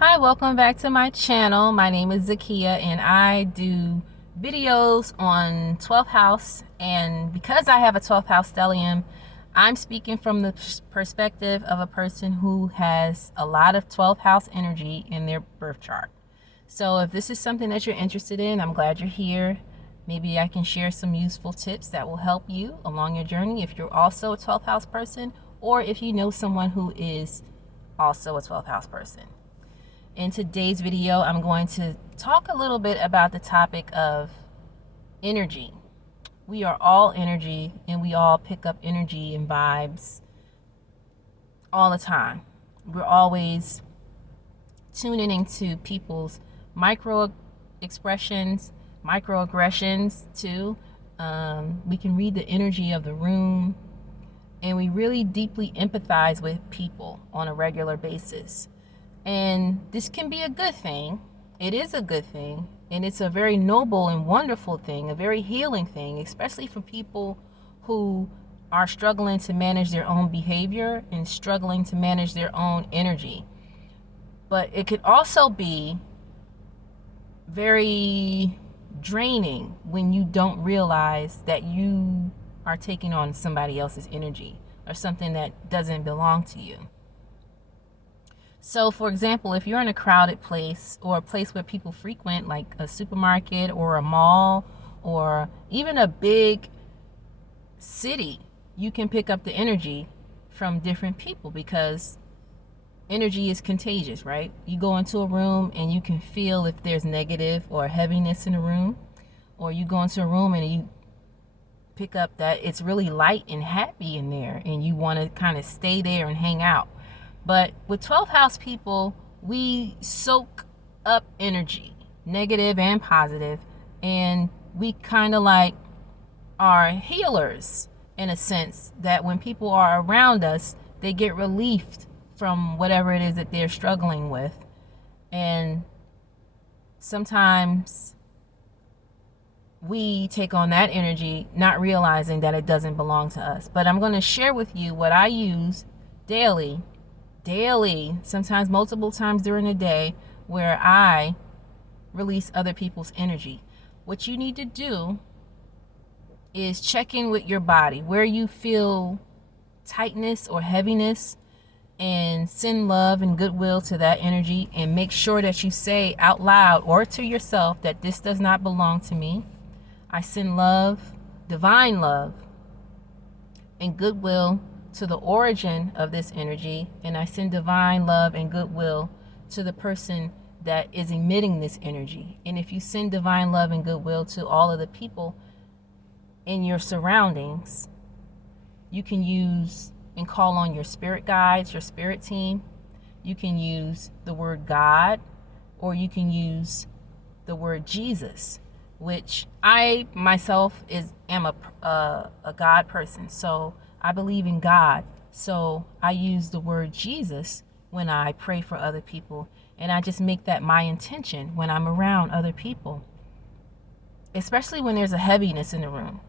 Hi, welcome back to my channel. My name is Zakia and I do videos on 12th house, and because I have a 12th house stellium, I'm speaking from the perspective of a person who has a lot of 12th house energy in their birth chart. So if this is something that you're interested in, I'm glad you're here. Maybe I can share some useful tips that will help you along your journey if you're also a 12th house person, or if you know someone who is also a 12th house person. In today's video, I'm going to talk a little bit about the topic of energy. We are all energy, and we all pick up energy and vibes all the time. We're always tuning into people's micro expressions, microaggressions too. We can read the energy of the room, and we really deeply empathize with people on a regular basis. And this can be a good thing. It is a good thing. And it's a very noble and wonderful thing, a very healing thing, especially for people who are struggling to manage their own behavior and struggling to manage their own energy. But it could also be very draining when you don't realize that you are taking on somebody else's energy or something that doesn't belong to you. So, for example, if you're in a crowded place or a place where people frequent, like a supermarket or a mall or even a big city, you can pick up the energy from different people because energy is contagious, right? You go into a room and you can feel if there's negative or heaviness in the room, or you go into a room and you pick up that it's really light and happy in there and you want to kind of stay there and hang out. But with 12th house people, we soak up energy, negative and positive, and we kind of like are healers in a sense that when people are around us, they get relieved from whatever it is that they're struggling with. And sometimes we take on that energy, not realizing that it doesn't belong to us. But I'm going to share with you what I use daily, sometimes multiple times during the day, where I release other people's energy. What you need to do is check in with your body where you feel tightness or heaviness, and send love and goodwill to that energy, and make sure that you say out loud or to yourself that this does not belong to me. I send love, divine love, and goodwill to the origin of this energy, and I send divine love and goodwill to the person that is emitting this energy. And if you send divine love and goodwill to all of the people in your surroundings, you can use and call on your spirit guides, your spirit team. You can use the word God, or you can use the word Jesus, which I myself am a God person. So I believe in God. So I use the word Jesus when I pray for other people. And I just make that my intention when I'm around other people, especially when there's a heaviness in the room.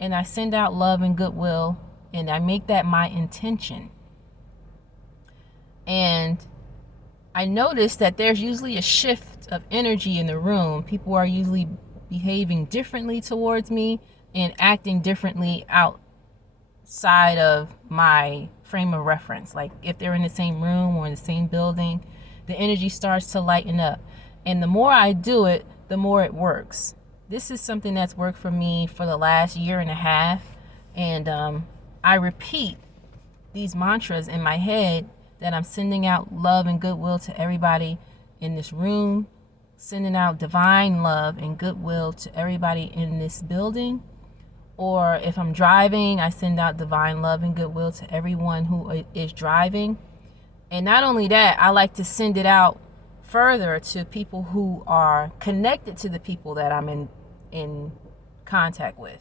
And I send out love and goodwill, and I make that my intention. And I notice that there's usually a shift of energy in the room. People are usually behaving differently towards me and acting differently outside of my frame of reference. Like if they're in the same room or in the same building, the energy starts to lighten up. And the more I do it, the more it works. This is something that's worked for me for the last year and a half. And I repeat these mantras in my head that I'm sending out love and goodwill to everybody in this room, sending out divine love and goodwill to everybody in this building. Or if I'm driving, I send out divine love and goodwill to everyone who is driving. And not only that, I like to send it out further to people who are connected to the people that I'm in contact with.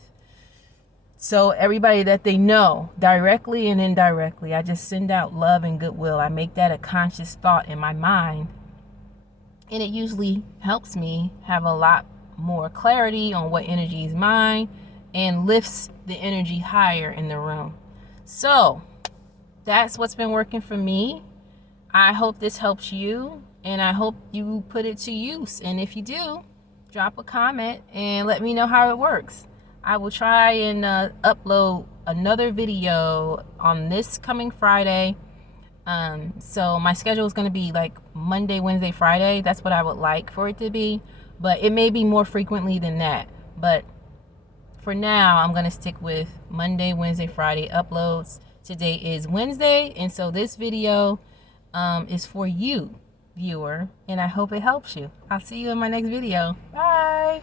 So everybody that they know, directly and indirectly, I just send out love and goodwill. I make that a conscious thought in my mind. And it usually helps me have a lot more clarity on what energy is mine and lifts the energy higher in the room. So that's what's been working for me. I hope this helps you. and I hope you put it to use. And if you do, drop a comment and let me know how it works. I will try and upload another video on this coming Friday. So my schedule is going to be like Monday, Wednesday, Friday. That's what I would like for it to be, but it may be more frequently than that. But for now, I'm going to stick with Monday, Wednesday, Friday uploads. Today is Wednesday, and so this video is for you, viewer, and I hope it helps you. I'll see you in my next video. Bye.